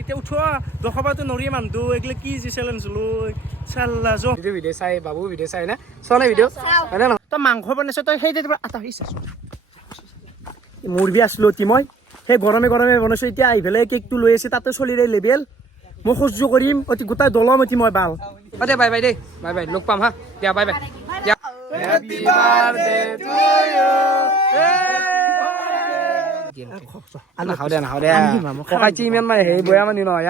এতিয়া উঠোৱা দখবাটো নৰিয়ে মানুহটো এইগিলা কি যি চেলেঞ্জ লৈ চাল্লা জ ভিডিঅ' চাই বাবু ভিডিঅ' চাই না চোৱা নাই ভিডিঅ' হয় না তই মাংস বনাইছ তই সেই আটা মুৰ্গী আছিলো অতি মই সেই গৰমে গৰমে বনাইছো এতিয়া আহি পেলাই কেকটো লৈ আছে তাতে চলিৰে লেবেল মই সহ্য কৰিম অতি গোটাই দলম অতি মই বাল দে বাই বাই দেই বাই বাই লগ পাম হা দিয়া বাই বাই দিয়া হেপী বাৰ্থডে টু ইউ নাখাওঁ দে ককাইটি ইমান মানে হেৰি বয়া মানি নহয়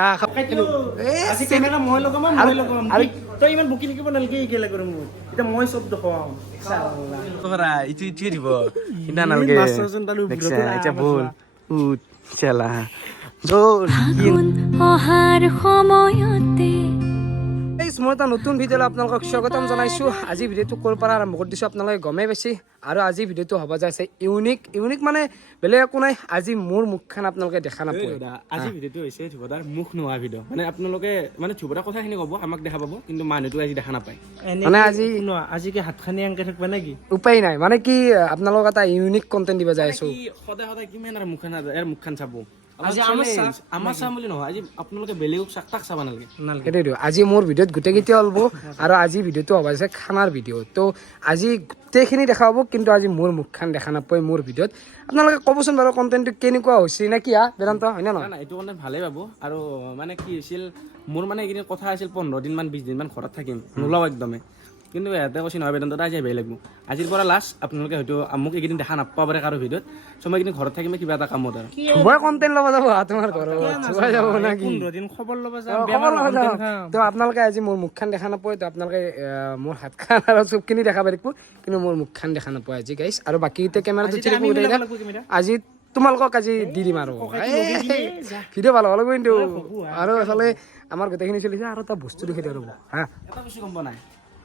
তই ইমান বুকি থাকিব নালাগে একেলগে কৰি মোৰ এতিয়া মই চব দেখুৱাম দিব কিনা নালাগে এতিয়া বল উঠ চেলা অহাৰ সময়তে মই এটা নতুন ভিডিঅ'লৈ আপোনালোকক স্বাগতম জনাইছো আজি ভিডিঅ'টো ক'ৰ পৰা আৰম্ভ কৰি দিছোঁ আপোনালোকে গমেই পাইছে আৰু আজি ভিডিঅ'টো হ'ব যাইছে ইউনিক মানে বেলেগ একো নাই আজি মোৰ মুখখন আপোনালোকে দেখা নাপায় আজি ভিডিঅ'টো হৈছে ধ্ৰুৱদাৰ মুখ নোহোৱা ভিডিঅ' মানে আপোনালোকে মানে ধ্ৰুৱদাৰ কথাখিনি ক'ব আমাক দেখা পাব কিন্তু মানুহটো আজি দেখা নাপায় মানে আজি কি হাতখানি আনকে থাকিবা নেকি উপায় নাই মানে কি আপোনালোক এটা ইউনিক কণ্টেণ্ট দিব যাই আছো সদায় কিমান আৰু মুখখন চাব আমাৰ চাম বুলি নহয় আজি আপোনালোকে বেলেগক তাক চাব নালাগে সেইটোৱেতো আজি মোৰ ভিডিঅ'ত গোটেইকেইটা ওলাব আৰু আজি ভিডিঅ'টো হ'ব হৈছে খানাৰ ভিডিঅ' তো আজি গোটেইখিনি দেখা পাব কিন্তু আজি মোৰ মুখখন দেখা নাপায় মোৰ ভিডিঅ'ত আপোনালোকে ক'বচোন বাৰু কণ্টেণ্টটো কেনেকুৱা হৈছে নে কি বেদান্ত হয় নে নহয় এইটো কাৰণে ভালেই পাব আৰু মানে কি হৈছিল মোৰ মানে এইকেইদিন কথা আছিল 15 দিন মান 20 দিন মান ঘৰত থাকিম নোলাও একদমেই কিন্তু ইয়াতে কৈছে নহয় বেদান্ত আজি আহিবই লাগিব আজিৰ পৰা লাষ্ট আপোনালোকে হয়তো মোক এইকেইদিন দেখা নাপাব পাৰে কাৰো ভিডিঅ'ত চ' মই এইকেইদিন ঘৰত থাকিম কিবা এটা কামত আৰু মই কণ্টেণ্ট ল'ব যাব তোমাৰ ঘৰত যাব নাকি 15 দিন খবৰ ল'ব তো আপোনালোকে আজি মোৰ মুখখন দেখা নাপায় তো আপোনালোকে মোৰ হাতখন আৰু চবখিনি দেখা পাই থাকিব কিন্তু মোৰ মুখখন দেখা নাপায় আজি গাইছ আৰু বাকীকেইটা কেমেৰাটো আজি তোমালোকক আজি দি দিম আৰু ভিডিঅ' ভাল হ'ব লাগিব কিন্তু আৰু এফালে আমাৰ গোটেইখিনি চলিছে আৰু এটা বস্তু দেখি দিব হা এটা বস্তু গম পোৱা নাই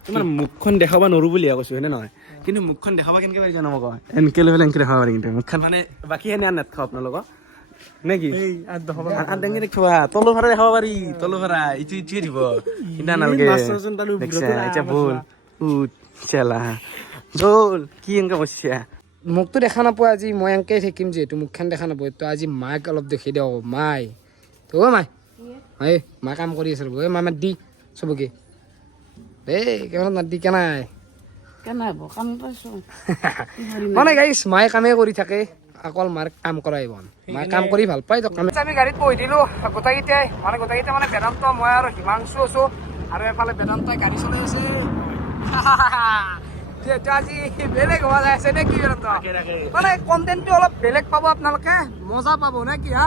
তোমাৰ মুখখন দেখাব নোৱাৰো বুলিহে কৈছো হয়নে নহয় কিন্তু মুখখন দেখাব কেনেকে পাৰি জানো মোক এনেকে লৈ পেলাই এনেকে দেখাব পাৰি কিন্তু মুখখন মানে বাকী এনে আন নেদেখাওঁ আপোনালোকক নেকি তলৰ ভাড়া দেখাব পাৰি তলৰ ভাড়া ইটো দিব কিনা নালাগে এতিয়া বল উঠ চেলা জল কি এনেকে কৈছা মোকতো দেখা নাপায় আজি মই এনেকৈ থাকিম যিহেতু মুখখন দেখা নাপায় তো আজি মাক অলপ দেখি দিওঁ মাই তো মাই মাই কাম কৰি আছে ৰ'ব মাই মাত দি চবকে এই কেমেৰা মাত দি কেনাই মানে গাইছ মায়ে কামেই কৰি থাকে অকল মাৰ কাম কৰাই বন মায়ে কাম কৰি ভাল পায় তো আমি গাড়ীত বহি দিলোঁ গোটেইকেইটাই মানে বেদান্ত মই আৰু হিমাংশু আছোঁ আৰু এফালে বেদান্তই গাড়ী চলাই আছে যিহেতু আজি বেলেগ হোৱা যায় আছে নে কি বেদান্ত মানে কণ্টেণ্টটো অলপ বেলেগ পাব আপোনালোকে মজা পাব নে কি হা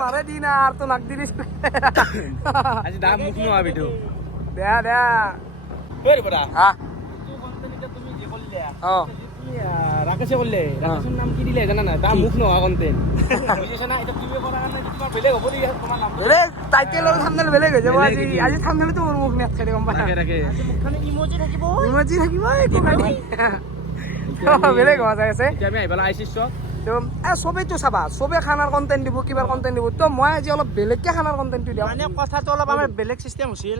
তোমাৰে দিন আৰু তো নাক দিলিছ আজি দাম মুখ নোহোৱা ভিডিঅ' দে হা ৰাকেশে কৰিলে ৰাকেশৰ নাম কি দিলে জানা নাই দাম মুখ নোহোৱা কণ্টেণ্ট বুজিছা না এটা তুমি কৰা কাৰণে তোমাৰ বেলেগ হ'ব দিয়া তোমাৰ নাম টাইটেলৰ থাম্বনেল বেলেগ হৈ যাব আজি থাম্বনেলটো মোৰ মুখ নেট খাই গম পাই মুখখানে ইমোজি থাকিব বেলেগ হোৱা যায় আছে এতিয়া আমি আহিবলৈ আহিছোঁ তো চবেইতো চাবা চবে খানাৰ কণ্টেণ্ট দিব কিবা কণ্টেণ্ট দিব তো মই আজি অলপ বেলেগকে খানাৰ কণ্টেণ্টটো দিওঁ মানে কথাটো অলপ আমাৰ বেলেগ চিষ্টেম হৈছিল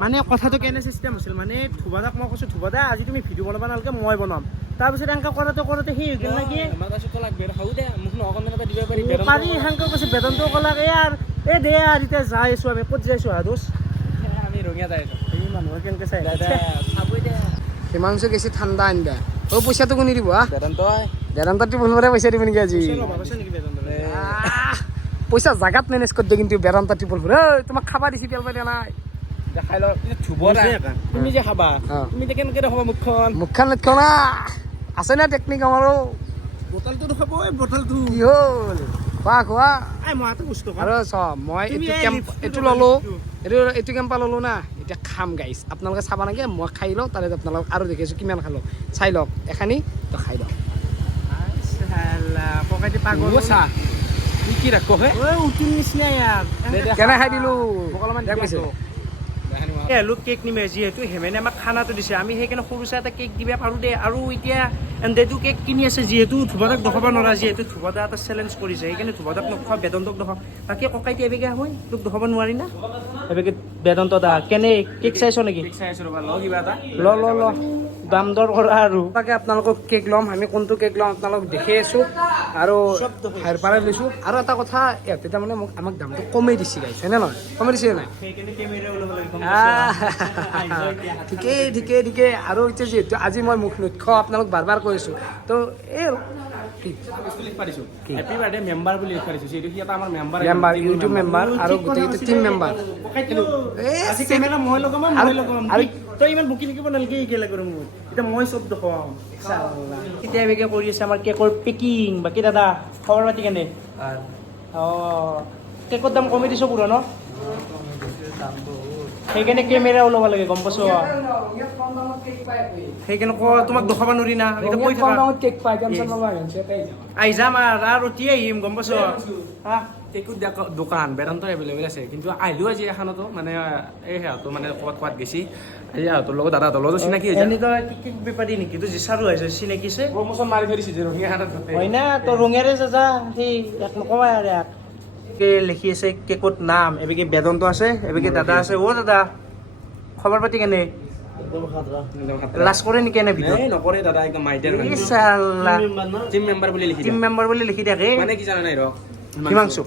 মানে কথাটো কেনে চিষ্টেম হৈছিল মানে ধ্ৰুৱদাক মই কৈছোঁ ধ্ৰুৱদা আজি তুমি ভিডিঅ' বনাব নালাগে মই বনাম তাৰপিছত এনেকৈ কৰোঁতে সেই হৈ গ'ল নেকি মোক নহ'ব দিব পাৰি সেনেকৈ কৈছে বেদান্তও ক'লাক এই দে আৰু এতিয়া যাই আছোঁ আমি ক'ত যাইছোঁ দোষ আমি ৰঙীয়া যাই আছোঁ এই মানুহে কেনেকৈ চাই চাবই দে হিমাংশু গেছি ঠাণ্ডা আনিবা অ' পইচাটো কোনে দিব বেদান্তটো বলবৰে পইচা দিব নেকি আজি পইচা জাগাত মেনেজ কৰি দিয়ে কিন্তু বেদান্ত টিপল তোমাক খাবা দিছি তেল পাই দিয়া নাই দেখাই লওঁ তুমি যে খাবা তুমি যে কেনেকৈ দেখাবা মুখখন নেদেখাওঁ না আছে না টেকনিক আমাৰো বটলটো দেখাবই বটলটো কি হ'ল খোৱা মই এটা বস্তু আৰু মই এইটো ল'লোঁ এইটো কেম্পা ল'লোঁ না এতিয়া খাম গাইছ আপোনালোকে চাব নালাগে মই খাই লওঁ তাৰে আপোনালোকক আৰু দেখিছোঁ কিমান খালোঁ চাই লওক এখানি তো খাই লওক কি ৰাখো উঠিৰ নিচিনা কেনে খাই দিলোঁ লোক কেক নিমে যিহেতু হেমেনে আমাক খানাটো দিছে আমি সেইকাৰণে সৰু চাই এটা কেক দিব পাৰোঁ দে আৰু এতিয়া এন্দেটো কেক কিনি আছে যিহেতু ধ্ৰুৱদাক দেখাব নোৱাৰা যিহেতু ধ্ৰুৱদা এটা চেলেঞ্জ কৰিছে সেইকাৰণে ধ্ৰুৱদাক নখোৱা বেদান্তক দেখাওঁ বাকী ককাইটি এবেগে হয় তোক দেখাব নোৱাৰি না এবেগে বেদান্ত দা কেনে কেক চাইছ নেকি চাই আছোঁ ৰ'বা ল কিবা এটা ল দাম দৰ কৰা আৰু তাকে আপোনালোকক কেক ল'ম আমি কোনটো কেক ল'ম আপোনালোকক দেখি আছোঁ আৰু হাইৰ পাৰাই লৈছোঁ আৰু এটা কথা ইহঁতে তাৰমানে মোক আমাক দামটো কমেই দিছে গাইছ হয়নে নহয় কমেই দিছে নাই সেইকাৰণে কেমেৰা ওলাব লাগিব ঠিকেই আৰু এতিয়া যিহেতু আজি মই মুখ লক্ষ্য আপোনালোক বাৰ বাৰ কৈ আছোঁ তো এই হেপী বাৰ্থডে মেম্বাৰ বুলি লিখা দিছোঁ সেইটো সি এটা আমাৰ মেম্বাৰ ইউটিউব মেম্বাৰ আৰু গোটেইকেইটা টিম মেম্বাৰ আজি কেমেৰা মই লগাম আৰু তই ইমান বুকি থাকিব নালাগে একেলগে কৰোঁ মোৰ এতিয়া মই চব দেখুৱাম কেতিয়া বেগে কৰি আছে আমাৰ কেকৰ পেকিং বাকী দাদা খবৰ পাতি কেনে অঁ কেকৰ দাম কমি দিছোঁ পুৰা ন সেইকাৰণে কেমেৰা ওলাব লাগে গম পাইছোঁ সেইকাৰণে তোমাক দেখাব নোৱাৰি না কেক পাই আহি যাম আৰু তি আহিম গম পাইছোঁ হা কেকত দোকান বেদান্তৰ এভেইলেবল আছে কিন্তু আহিলোঁ আজি এখনতো মানে এই সিহঁতো মানে ক'ৰবাত গেছি আজি সিহঁতৰ লগত দাদাহঁতৰ লগত চিনাকি হৈছে এনেতো কেক বেপাৰী নেকি তো জিচাৰো আহিছে চিনাকি আছে প্ৰমোচন মাৰি থৈ দিছে ৰঙিয়া হাতত হয় না তো ৰঙেৰে যা সেই এক নকবা আৰু ইয়াক লিখি আছে কেকত নাম এবেগে বেদান্ত আছে এবেগে দাদা আছে অ' দাদা খবৰ পাতি কেনে লাজ কৰে নেকি এনে ভিডিঅ' নকৰে দাদা একদম মাইটেন টিম মেম্বাৰ বুলি লিখি টিম মেম্বাৰ বুলি লিখি থাকে মানে কি জানা নাই ৰ হিমাংশু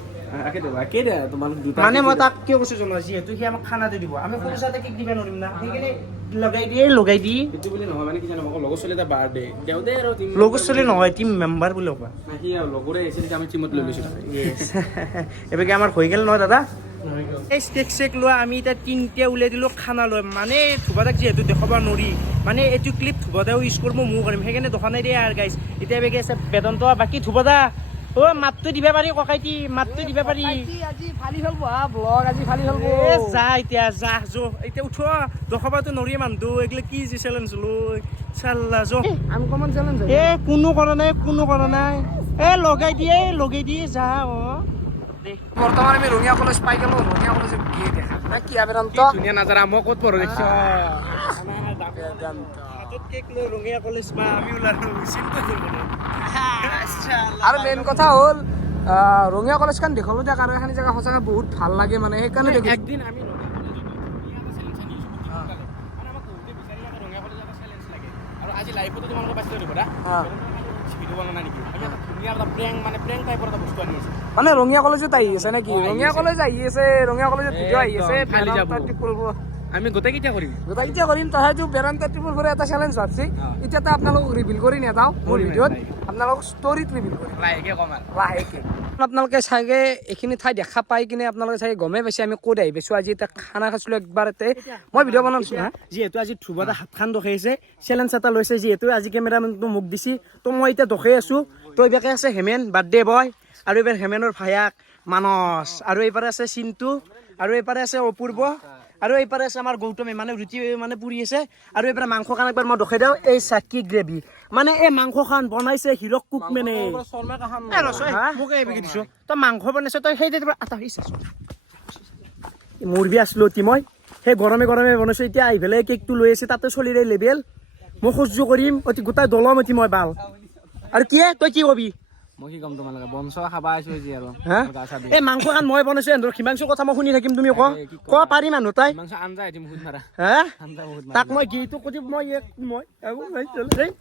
তোমালোক দুটা মানে মই তাক কিয় কৈছো জানো যিহেতু সি আমাক খানাটো দিব আমি সৰু চাতে কেক দিব নোৱাৰিম না সেইকাৰণে লগাই দি সেইটো বুলি নহয় মানে কি জানো আকৌ লগৰ ছোৱালী এটা বাৰ্থডে দেওঁতে আৰু লগৰ ছোৱালী নহয় টিম মেম্বাৰ বুলি ক'বা সি আৰু লগৰে আহিছে তেতিয়া আমি টিমত লৈ লৈছোঁ এবেগে আমাৰ হৈ গ'ল নহয় দাদা এই ষ্টেক চেক লোৱা আমি এতিয়া তিনিটা উলিয়াই দিলোঁ খানা লৈ মানে ধুবাদাক যিহেতু দেখাব নোৱাৰি মানে এইটো ক্লিপ ধুবাদাও ইউজ কৰিব ময়ো কৰিম সেইকাৰণে দেখা নাই দিয়ে আৰু গাইছ এতিয়া বেগে আছে বেদান্ত বাকী ধুবাদা অ' মাতটো দিব পাৰি ককাইটি মাতটো দিব পাৰি আজি ফালি হ'ল ব্লগ আজি ফালি হ'ল যা এতিয়া এতিয়া উঠ দেখাবতো নোৱাৰি মানুহটো এইগিলা কি যি চেলেঞ্জ লৈ চাল্লা আনকমন চেলেঞ্জ এ কোনো কৰা নাই এ লগাই দিয়ে যা বৰ্তমান আমি ৰঙিয়া কলেজ পাই গ'লো ৰঙিয়া কলেজত গিয়ে দেখা নাই কি বেদান্ত ধুনীয়া নাজাৰা মই ক'ত পঢ়ো দেখিছ কেক লৈ ৰঙিয়া কলেজ বা আমি ওলালো আৰু মেইন কথা হ'ল ৰঙিয়া কলেজখন দেখাব দিয়ক আৰু এখন জেগা সঁচাকৈ বহুত ভাল লাগে মানে সেইকাৰণে একদিন আমি আৰু আজি লাইফতো তোমালোকে পাইছিলো দিব দা ভিডিঅ' বনোৱা নাই নেকি আমি এটা ধুনীয়া এটা প্ৰেংক টাইপৰ এটা বস্তু আনি আছোঁ মানে ৰঙিয়া কলেজত আহি আছে নেকি ৰঙিয়া কলেজ আহি আছে ৰঙিয়া কলেজত ভিডিঅ' আহি আছে আমি গোটেইকেইটা কৰিম গোটেইকেইটা কৰিম তথাপিতো বেদান্ত ট্ৰিপল ফ'ৰে এটা চেলেঞ্জ ভাবছি এতিয়াতো আপোনালোকক ৰিভিল কৰি নেযাওঁ মোৰ ভিডিঅ'ত আপোনালোকক ষ্টৰিত ৰিভিল কৰিম লাহেকৈ কম আৰু লাহেকৈ আপোনালোকে চাগে এইখিনি ঠাই দেখা পাই কিনে আপোনালোকে চাগে গমেই পাইছে আমি ক'ত আহি পাইছোঁ আজি এটা খানা খাইছিলোঁ একবাৰতে মই ভিডিঅ' বনাইছোঁ হা যিহেতু আজি ধ্ৰুৱদা হাতখন দখাইছে চেলেঞ্জ এটা লৈছে যিহেতু আজি কেমেৰামেনটো মোক দিছি তো মই এতিয়া দখাই আছোঁ তো এইবাকে আছে হেমেন বাৰ্থডে বয় আৰু এইবাৰ হেমেনৰ ভায়াক মানস আৰু এইপাৰে আছে চিন্তু আৰু এইপাৰে আছে অপূৰ্ব আৰু এইপাৰে আছে আমাৰ গৌতমে মানে ৰুটি মানে পুৰি আছে আৰু এইপাৰে মাংস খান একবাৰ মই দখাই দিওঁ এই চাকি গ্ৰেভি মানে এই মাংস খান বনাইছে হিৰক কুক মেনে মোক এইবাকে দিছোঁ তই মাংস বনাইছ তই সেই মুৰ্বি আছিলো অতি মই সেই গৰমে বনাইছোঁ এতিয়া আহি পেলাই কেকটো লৈ আছে তাতে চলিৰে লেবেল মই সহ্য কৰিম অতি গোটাই দলম অতি মই বাল আৰু কি তই কি কবি মই কি ক'ম তোমালোকে বনচ খাবা আহিছোঁ আজি আৰু এই মাংস খান মই বনাইছোঁ এন্দৰ হিমাংশুৰ কথা মই শুনি থাকিম তুমি ক পাৰি মানুহ তাই আঞ্জা আহিছে মুখত মাৰা হা আঞ্জা বহুত তাক মই গীটো কৈ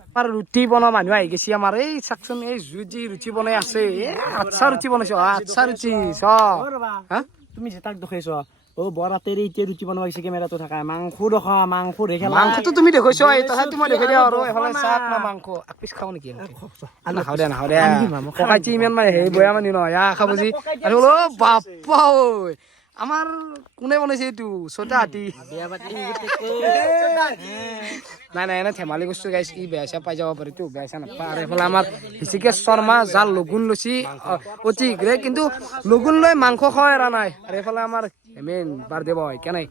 আমাৰ ৰুটি বনোৱা মানুহ আহি গৈছে আমাৰ এই চাকচোন এই জুইত যি ৰুটি বনাই আছে আচ্ছা ৰুটি বনাইছো আচ্ছা ৰুটি হা তুমি যে তাক দেখাইছ অ' বৰাতেৰে এতিয়া ৰুটি বনোৱা হৈছে কেমেৰাটো থকা মাংস দেখা মাংস দেখে মাংসটো তুমি দেখুৱাইছ তথাপি মই দেখাই দিওঁ আৰু এফালে চাক না মাংস পিছ খাওঁ নেকি নাখাওঁ দে ককাইটি ইমান মানে হেৰি বয়া মানি নহয় খাব যি আৰু বাপ্পা ঐ আমাৰ কোনে বনাইছে এইটো ছটা হাতী নাই এনে ধেমালি কৰিছোঁ গাইছ ই বেয়া চেয়া পাই যাব পাৰিতো বেয়া চেয়া নাপায় আৰু এইফালে আমাৰ হৃষিকেশ শৰ্মা যাৰ লগুণ লৈছি অতি গ্ৰে কিন্তু লগুণ লৈ মাংস খোৱা এৰা নাই আৰু এইফালে আমাৰ মেইন বাৰ্থডে বয় কেনে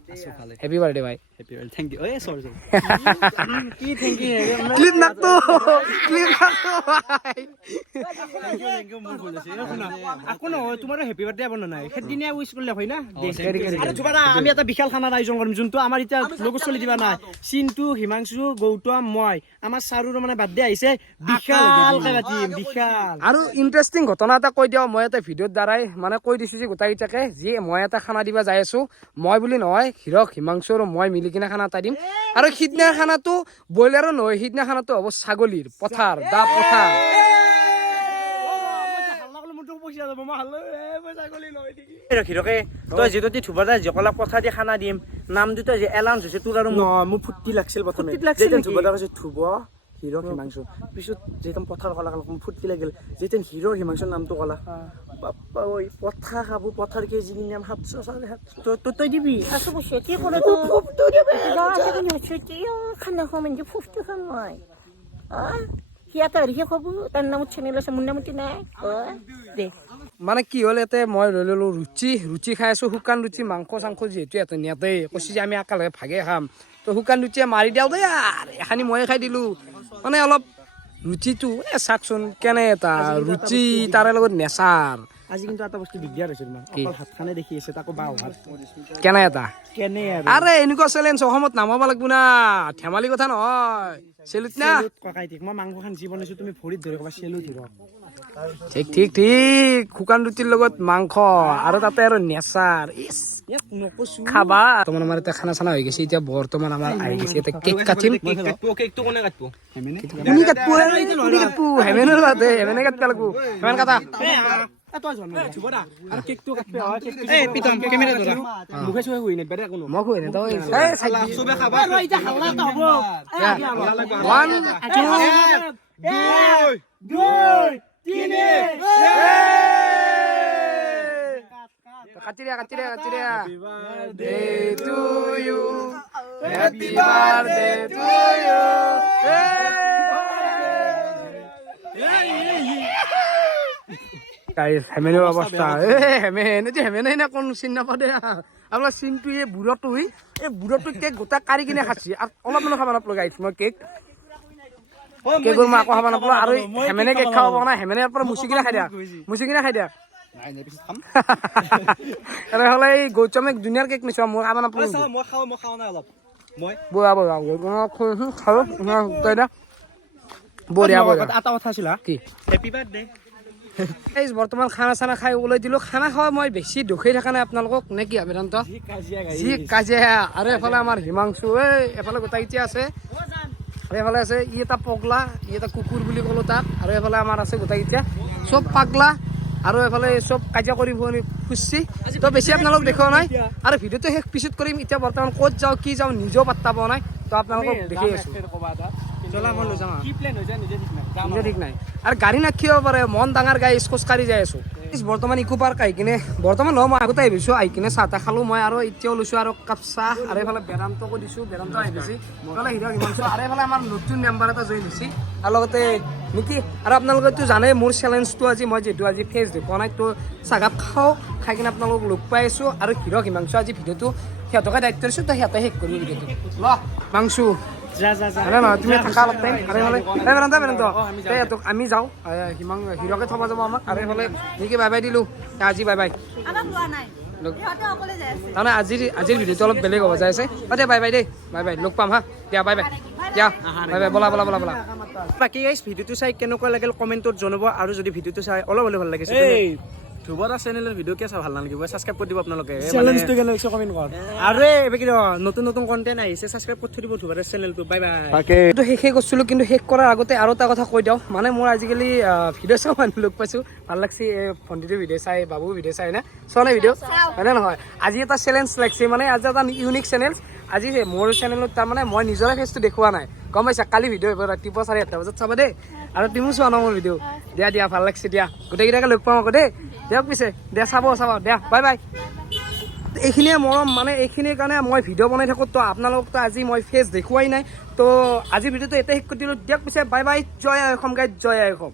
হেপী বাৰ্থডে ভাই থেংক ইউ কি থেংক ইউ ক্লিপ নাকটো আকৌ নহয় তোমাৰো হেপী বাৰ্থডে বনোৱা নাই সেইদিনা উইচ কৰিলে হয় না আমি এটা বিশাল খানাৰ আয়োজন কৰিম যোনটো আমাৰ এতিয়া লগৰ চলি দিবা নাই চিন্তু হিমাংশু গৌতম মই আমাৰ চাৰুৰ মানে বাৰ্থডে আহিছে বিশাল বিশাল আৰু ইণ্টাৰেষ্টিং ঘটনা এটা কৈ দিওঁ মই এটা ভিডিঅ'ৰ দ্বাৰাই মানে কৈ দিছোঁ যে গোটেইকেইটাকে যি মই এটা খানা দিবা যাই এটাই আছো মই বুলি নহয় হিৰক হিমাংশু আৰু মই মিলি কিনে খানা এটা দিম আৰু সিদিনাৰ খানাটো ব্ৰইলাৰো নহয় সিদিনা খানাটো হ'ব ছাগলীৰ পথাৰ দা পথাৰ হিৰকে তই যিটো ধুবদা জকলা কথা দি খানা দিম নাম দুটা যে এলাউন্স হৈছে তোৰ আৰু মোৰ ফুৰ্তি লাগছিল প্ৰথমে যেতিয়া ধুবদা কৈছে ধুব হিৰক হিমাংশু পিছত যেতিয়া পথাৰ কলা মোৰ ফুৰ্তি লাগিল যেতিয়া হিৰক হিমাংশুৰ নামটো কলা বাপ্পা ঐ পথাৰ খাব পথাৰ কেজি নাম 700 750 তই দিবি আছো বসে কি করে খানা খাওয়া ফুফতে খাওয়াই সিয়াতে হে খাবো তার নাম চেনেল আছে মুন্নামতি নাই দে মানে কি হ'ল ইয়াতে মই লৈ ললো ৰুচি খাই আছো শুকান ৰুচি মাংস চাংস যিহেতু ইয়াতে নিয়াতে কৈছে যে আমি একেলগে ভাগে খাম তো শুকান ৰুচিয়ে মাৰি দিয়াও দেই আৰু এখানি ময়ে খাই দিলো মানে অলপ ৰুচিটো চাকচোন কেনে এটা ৰুচি তাৰে লগত নেচাৰ আজি কিন্তু এটা বস্তু দিগদাৰ হৈছিল অকল হাত খানে দেখি আছে তাকো বাও হাত কেনে এটা কেনে আৰে এনেকুৱা চেলেঞ্জ অসমত নামাব লাগিব না ধেমালি কথা নহয় চেলুত না ককাই ঠিক মই মাংস খান যি বনাইছো তুমি ভৰিত ধৰি ক'বা চেলুত হিৰক ঠিক ঠিক ঠিক শুকান ৰুটিৰ লগত মাংস আৰু তাতে আৰু নেচাৰ ইছ খাবা তোমাৰ আমাৰ এতিয়া খানা চানা হৈ গৈছে এতিয়া বৰ্তমান আমাৰ আহি গৈছে এতিয়া কেক কাটিম কেকটো কোনে কাটবো কোনে কাটবো হেমেনে লাতে হেমেনে কাটবা লাগবো হেমেন কাটা তই জানো ধুবদা আৰু কেকটো কাটবে হয় কেকটো এই পিতম কেমেৰা ধৰা মুখে চুখে হুই নেট বেৰে কোনো মই কই না তই এই চবে খাবা আৰু এটা হাল্লা এটা হ'ব 1 2 কাটি দিয়া day to you happy birthday to you guys হেমেনৰ অৱস্থা হেমেনে না কোন চিন নাপাওঁ দে আপোনাৰ চিনটো এই বুঢ়টো কেক গোটা কাঢ়ি কিনে খাচ্ছি আৰু অলপ মানে খাব নাপালো গাইছ মই কেকৰ মই আকৌ খাব নাপালো আৰু হেমেনে কেক খাব পৰা নাই হেমেনে পৰা মুচি কিনে খাই দিয়া হ'লে এই গৌতমে দুনিয়াৰ কেক মিছা মই খাব নাপালো মই খাও নাই অলপ মই বঢ়িয়া এটা কথা আছিল কি হেপী বাৰ্থডে এই বৰ্তমান খানা চানা খাই ওলাই দিলো খানা খাই মই বেছি দুখেই থকা নাই আপোনালোকক নে কি বেদান্ত যি কাজিয়া আৰু এফালে আমাৰ হিমাংশু এফালে গোটাইটি আছে আৰু এফালে আছে ই এটা পগলা ই এটা কুকুৰ বুলি ক'লো তাক আৰু এফালে আমাৰ আছে গোটাইটি চব পাগলা আৰু এফালে চব কাজিয়া কৰি খুচছি তো বেছি আপোনালোক দেখুৱা নাই আৰু ভিডিঅ'টো শেষ পিছত কৰিম এতিয়া বৰ্তমান ক'ত যাওঁ কি যাওঁ নিজেও পাত্তা পোৱা নাই তো আপোনালোকক দেখি আছো নিজে ঠিক নাই আৰু গাড়ী নাখিব পাৰে মন ডাঙৰ গাড়ী খোজকাঢ়ি যাই আছো বৰ্তমান ইকো পাৰ্ক আহি কিনে বৰ্তমান নহয় মই আগতে আহিছো আহি কিনে চাহ তাহ খালো মই আৰু এতিয়াও লৈছো আৰু কাপ চাহ আৰু এইফালে বেদান্তকো দিছো বেদান্ত আহি গৈছে এইফালে হিৰক হিমাংশু আৰু এইফালে আমাৰ নতুন মেম্বাৰ এটা জইন হৈছে আৰু লগতে নেকি আৰু আপোনালোকেতো জানে মোৰ চেলেঞ্জটো আজি মই যিহেতু আজি ফেচ দেখুওৱা নাই তো চাহকাপ খাওঁ খাই কিনে আপোনালোক লগ পাই আছো আৰু হিৰক হিমাংশু আজি ভিডিঅ'টো সিহঁতকে দায়িত্ব দিছো তো সিহঁতে শেষ কৰিব ভিডিঅ'টো ল হিমাংশু তুমি থাকা অলপ টাইম আমি যাওঁ হিৰকে থব যাব আমাক আৰু এইফালে নেকি বাই বাই দিলো আজি বাই বাই তাৰমানে আজিৰ ভিডিঅ'টো অলপ বেলেগ হ'ব যাই আছে দে বাই বাই দেই বাই বাই লগ পাম হা দিয়া বাই বাই দিয়া বাই বাই বলা বাকী গাইছ ভিডিঅ'টো চাই কেনেকুৱা লাগিল কমেণ্টত জনাব আৰু যদি ভিডিঅ'টো চাই অলপ হ'লে ভাল লাগিছে ধুবদা চেনেলৰ ভিডিঅ' কিয় চাই ভাল নালাগিব ছাবস্ক্ৰাইব কৰি দিব আপোনালোকে চেলেঞ্জটো কেনে লাগিছে কমেণ্ট কৰ আৰু এইবাৰ কি নতুন কণ্টেণ্ট আহিছে ছাবস্ক্ৰাইব কৰি থৈ দিব ধুবদা চেনেলটো বাই বাই এইটো শেষে কৰিছিলো কিন্তু শেষ কৰাৰ আগতে আৰু এটা কথা কৈ দিওঁ মানে মোৰ আজিকালি ভিডিঅ' চাওঁ মানুহ লগ পাইছোঁ ভাল লাগছে এই ভণ্টিটো ভিডিঅ' চাই বাবু ভিডিঅ' চাই না চোৱা নাই ভিডিঅ' হয়নে নহয় আজি এটা চেলেঞ্জ লাগিছে মানে আজি এটা ইউনিক চেনেল আজি মোৰ চেনেলত তাৰমানে মই নিজৰে ফেচটো দেখুওৱা নাই গম পাইছা কালি ভিডিঅ' এইবাৰ ৰাতিপুৱা 8:30 বজাত চাবা দেই আৰু তুমিও চোৱা ন মোৰ ভিডিঅ' দিয়া ভাল লাগছে দিয়া গোটেইকেইটাকে লগ পাম আকৌ দেই দিয়ক পিছে দিয়া চাব দিয়া বাই বাই এইখিনিয়ে মৰম মানে এইখিনিৰ কাৰণে মই ভিডিঅ' বনাই থাকোঁ তো আপোনালোকতো আজি মই ফেচ দেখুৱাই নাই তো আজিৰ ভিডিঅ'টো এতিয়া শেষ কৰি দিলোঁ দিয়ক পিছে বাই বাই জয় আই অসম গাইজ জয় আই অসম